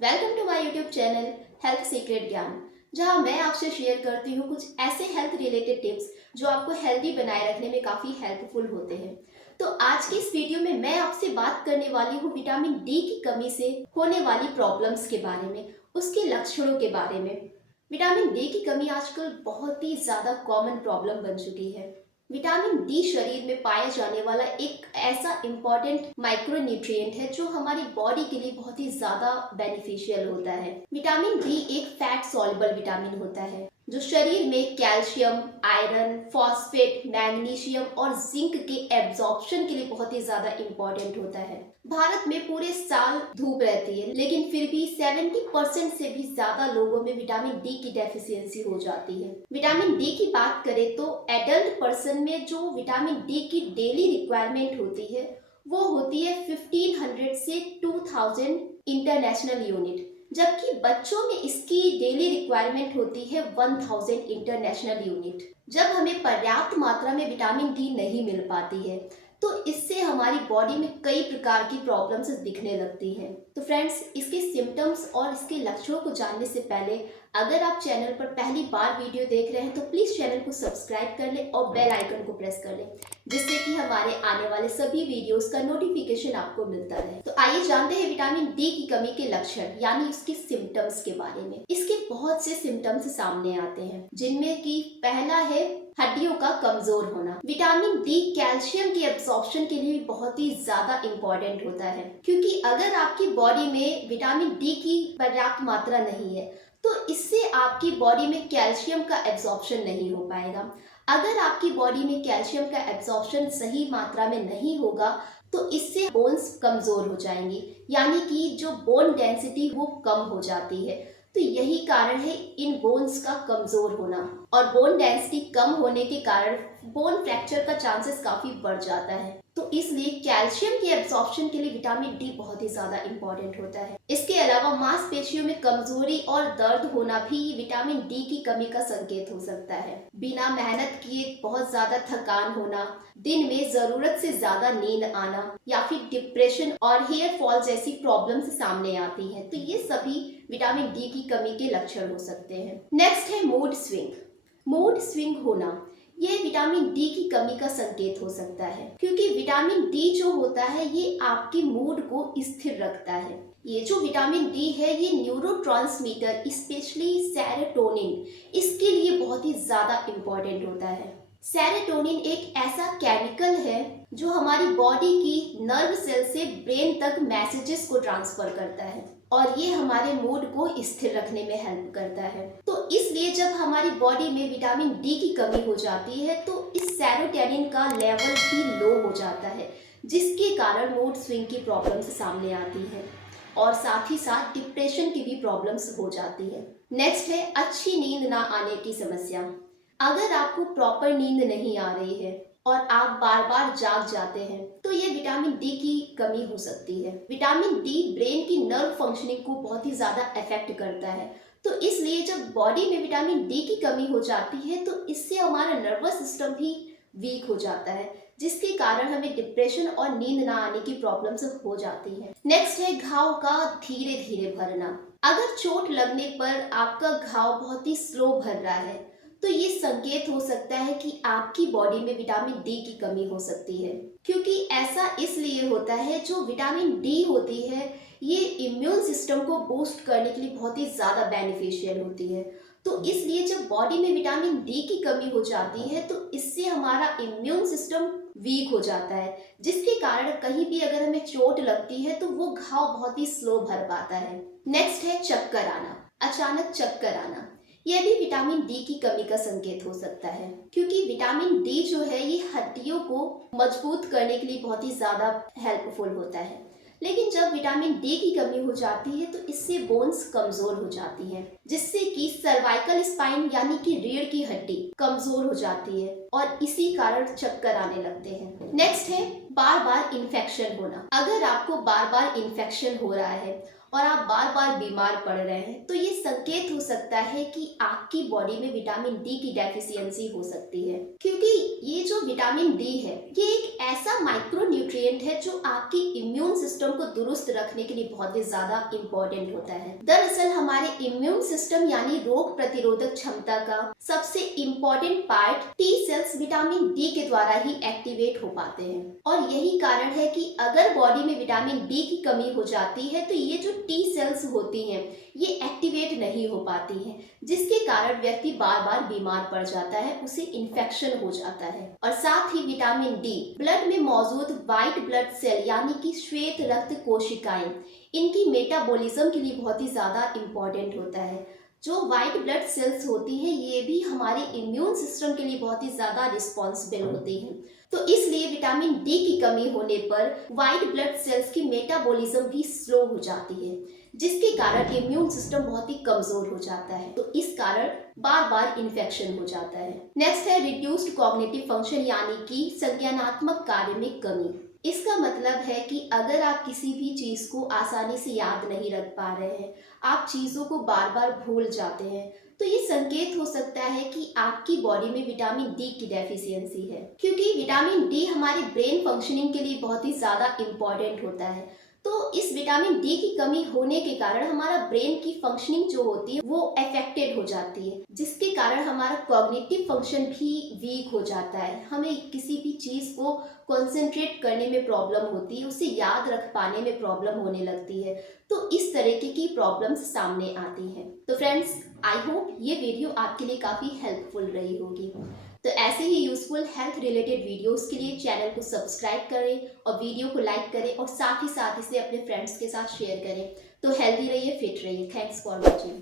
Welcome to my YouTube channel health secret Gyan, जहां मैं आपसे शेयर करती हूँ कुछ ऐसे हेल्थ रिलेटेड टिप्स जो आपको हेल्दी बनाए रखने में काफ़ी हेल्पफुल होते हैं। तो आज की इस वीडियो में मैं आपसे बात करने वाली हूँ विटामिन डी की कमी से होने वाली प्रॉब्लम्स के बारे में, उसके लक्षणों के बारे में। विटामिन डी की कमी आजकल बहुत ही ज़्यादा कॉमन प्रॉब्लम बन चुकी है। विटामिन डी शरीर में पाया जाने वाला एक ऐसा इम्पॉर्टेंट माइक्रोन्यूट्रिएंट है जो हमारी बॉडी के लिए बहुत ही ज्यादा बेनिफिशियल होता है। विटामिन डी एक फैट सॉल्युबल विटामिन होता है जो शरीर में कैल्शियम, आयरन, फॉस्फेट, मैग्नीशियम और जिंक के एब्जॉर्प्शन के लिए बहुत ही ज्यादा इम्पोर्टेंट होता है। भारत में पूरे साल धूप रहती है, लेकिन फिर भी 70% से भी ज्यादा लोगों में विटामिन डी की डेफिशिएंसी हो जाती है। विटामिन डी की बात करें तो एडल्ट पर्सन में जो विटामिन डी की डेली रिक्वायरमेंट होती है वो होती है 1500 से 2000 इंटरनेशनल यूनिट, जबकि बच्चों में इसकी डेली रिक्वायरमेंट होती है 1000 इंटरनेशनल यूनिट। जब हमें पर्याप्त मात्रा में विटामिन डी नहीं मिल पाती है तो इससे हमारी बॉडी में कई प्रकार की प्रॉब्लम्स दिखने लगती हैं। तो फ्रेंड्स, इसके सिम्टम्स और इसके लक्षणों को जानने से पहले अगर आप चैनल पर पहली बार वीडियो देख रहे हैं तो प्लीज़ चैनल को सब्सक्राइब कर लें और बेल आइकन को प्रेस कर लें, जिससे कि हमारे आने वाले सभी वीडियोस का नोटिफिकेशन आपको मिलता रहे। तो आइए जानते हैं विटामिन डी की कमी के लक्षण यानी उसके सिम्टम्स के बारे में। इसके बहुत से सिम्टम्स सामने आते हैं, जिनमें कि पहला है हड्डियों का कमजोर होना। विटामिन डी कैल्शियम की एब्जॉर्प्शन के लिए बहुत ही ज्यादा इम्पोर्टेंट होता है, क्योंकि अगर आपकी बॉडी में विटामिन डी की पर्याप्त मात्रा नहीं है तो इससे आपकी बॉडी में कैल्शियम का एब्जॉर्प्शन नहीं हो पाएगा। अगर आपकी बॉडी में कैल्शियम का एब्जॉर्प्शन सही मात्रा में नहीं होगा तो इससे बोन्स कमजोर हो जाएंगी, यानी कि जो बोन डेंसिटी वो कम हो जाती है। तो यही कारण है इन बोन्स का कमजोर होना, और बोन डेंसिटी कम होने के कारण बोन फ्रैक्चर का चांसेस काफी बढ़ जाता है। तो इसलिए कैल्शियम की एब्जॉर्प्शन के लिए विटामिन डी बहुत ही ज्यादा इम्पोर्टेंट होता है। इसके अलावा मांसपेशियों में कमजोरी और दर्द होना भी विटामिन डी की कमी का संकेत हो सकता है। बिना मेहनत किए बहुत ज्यादा थकान होना, दिन में जरूरत से ज्यादा नींद आना, या फिर डिप्रेशन और हेयर फॉल जैसी प्रॉब्लम्स सामने आती हैं, तो ये सभी विटामिन डी की कमी के लक्षण हो सकते हैं। नेक्स्ट है मूड स्विंग। मूड स्विंग होना ये विटामिन डी की कमी का संकेत हो सकता है, क्योंकि विटामिन डी जो होता है ये आपके मूड को स्थिर रखता है। ये जो विटामिन डी है ये न्यूरोट्रांसमीटर स्पेशली सेरोटोनिन, इसके लिए बहुत ही ज्यादा इम्पोर्टेंट होता है। सेरोटोनिन एक ऐसा केमिकल है जो हमारी बॉडी की नर्व सेल से ब्रेन तक मैसेजेस को ट्रांसफर करता है, और ये हमारे मूड को स्थिर रखने में हेल्प करता है। तो इसलिए जब हमारी बॉडी में विटामिन डी की कमी हो जाती है तो इस सेरोटोनिन का लेवल भी लो हो जाता है, जिसके कारण मूड स्विंग की प्रॉब्लम्स सामने आती है, और साथ ही साथ डिप्रेशन की भी प्रॉब्लम्स हो जाती है। नेक्स्ट है अच्छी नींद ना आने की समस्या। अगर आपको प्रॉपर नींद नहीं आ रही है और आप बार बार जाग जाते हैं तो ये विटामिन डी की कमी हो सकती है। विटामिन डी ब्रेन की नर्व फंक्शनिंग को बहुत ही ज्यादा अफेक्ट करता है, तो इसलिए जब बॉडी में विटामिन डी की कमी हो जाती है तो इससे हमारा नर्वस सिस्टम भी वीक हो जाता है, जिसके कारण हमें डिप्रेशन और नींद ना आने की प्रॉब्लम्स हो जाती है। नेक्स्ट है घाव का धीरे धीरे भरना। अगर चोट लगने पर आपका घाव बहुत ही स्लो भर रहा है तो ये संकेत हो सकता है कि आपकी बॉडी में विटामिन डी की कमी हो सकती है, क्योंकि ऐसा इसलिए होता है जो विटामिन डी होती है ये इम्यून सिस्टम को बूस्ट करने के लिए बहुत ही ज़्यादा बेनिफिशियल होती है। तो इसलिए जब बॉडी में विटामिन डी की कमी हो जाती है तो इससे हमारा इम्यून सिस्टम वीक हो जाता है, जिसके कारण कहीं भी अगर हमें चोट लगती है तो वो घाव बहुत ही स्लो भर पाता है। नेक्स्ट है चक्कर आना, अचानक चक्कर आना। यह भी विटामिन डी की कमी का संकेत हो सकता है, क्योंकि विटामिन डी जो है ये हड्डियों को मजबूत करने के लिए बहुत ही ज्यादा हेल्पफुल होता है। लेकिन जब विटामिन डी की कमी हो जाती है तो इससे बोन्स कमजोर हो जाती हैं, जिससे कि सर्वाइकल स्पाइन यानी कि रीढ़ की हड्डी कमजोर हो जाती है और इसी कारण चक्कर आने लगते हैं। नेक्स्ट है बार बार इन्फेक्शन होना। अगर आपको बार बार इन्फेक्शन हो रहा है और आप बार बार बीमार पड़ रहे हैं तो ये संकेत हो सकता है कि आपकी बॉडी में विटामिन डी की डेफिशिएंसी हो सकती है, क्योंकि ये जो विटामिन डी है ये एक ऐसा माइक्रो न्यूट्रिएंट है जो आपकी इम्यून सिस्टम को दुरुस्त रखने के लिए बहुत ही ज्यादा इम्पोर्टेंट होता है। दरअसल हमारे इम्यून सिस्टम यानी रोग प्रतिरोधक क्षमता का सबसे important part T cells vitamin D के द्वारा ही एक्टिवेट हो पाते हैं, और यही कारण है कि अगर बॉडी में विटामिन डी की कमी हो जाती है तो ये जो टी सेल्स होती हैं ये एक्टिवेट नहीं हो पाती हैं, जिसके कारण व्यक्ति बार बार बीमार पड़ जाता है, उसे इन्फेक्शन हो जाता है। और साथ ही विटामिन डी ब्लड में मौजूद व्हाइट ब्लड सेल यानी कि श्वेत रक्त कोशिकाएं, इनकी मेटाबॉलिज्म के लिए बहुत ही ज्यादा इम्पोर्टेंट होता है। जो व्हाइट ब्लड सेल्स होती हैं ये भी हमारे इम्यून सिस्टम के लिए बहुत ही ज्यादा रिस्पॉन्सिबल होती हैं। तो इसलिए विटामिन डी की कमी होने पर व्हाइट ब्लड सेल्स की मेटाबॉलिज्म भी स्लो हो जाती है, जिसके कारण इम्यून सिस्टम बहुत ही कमजोर हो जाता है, तो इस कारण बार बार इन्फेक्शन हो जाता है। नेक्स्ट है रिड्यूस्ड कॉग्निटिव फंक्शन यानी कि संज्ञानात्मक कार्य में कमी। इसका मतलब है कि अगर आप किसी भी चीज को आसानी से याद नहीं रख पा रहे हैं, आप चीजों को बार बार भूल जाते हैं, तो ये संकेत हो सकता है कि आपकी बॉडी में विटामिन डी की डेफिशिएंसी है, क्योंकि विटामिन डी हमारे ब्रेन फंक्शनिंग के लिए बहुत ही ज्यादा इम्पोर्टेंट होता है। तो इस विटामिन डी की कमी होने के कारण हमारा ब्रेन की फंक्शनिंग जो होती है वो अफेक्टेड हो जाती है, जिसके कारण हमारा कॉग्निटिव फंक्शन भी वीक हो जाता है। हमें किसी भी चीज को कंसंट्रेट करने में प्रॉब्लम होती है, उसे याद रख पाने में प्रॉब्लम होने लगती है, तो इस तरीके की प्रॉब्लम्स सामने आती हैं। तो फ्रेंड्स, आई होप ये वीडियो आपके लिए काफ़ी हेल्पफुल रही होगी। तो ऐसे ही यूजफुल हेल्थ रिलेटेड वीडियोस के लिए चैनल को सब्सक्राइब करें और वीडियो को लाइक करें, और साथ ही इसे अपने फ्रेंड्स के साथ शेयर करें। तो हेल्दी रहिए, फिट रहिए। Thanks for watching.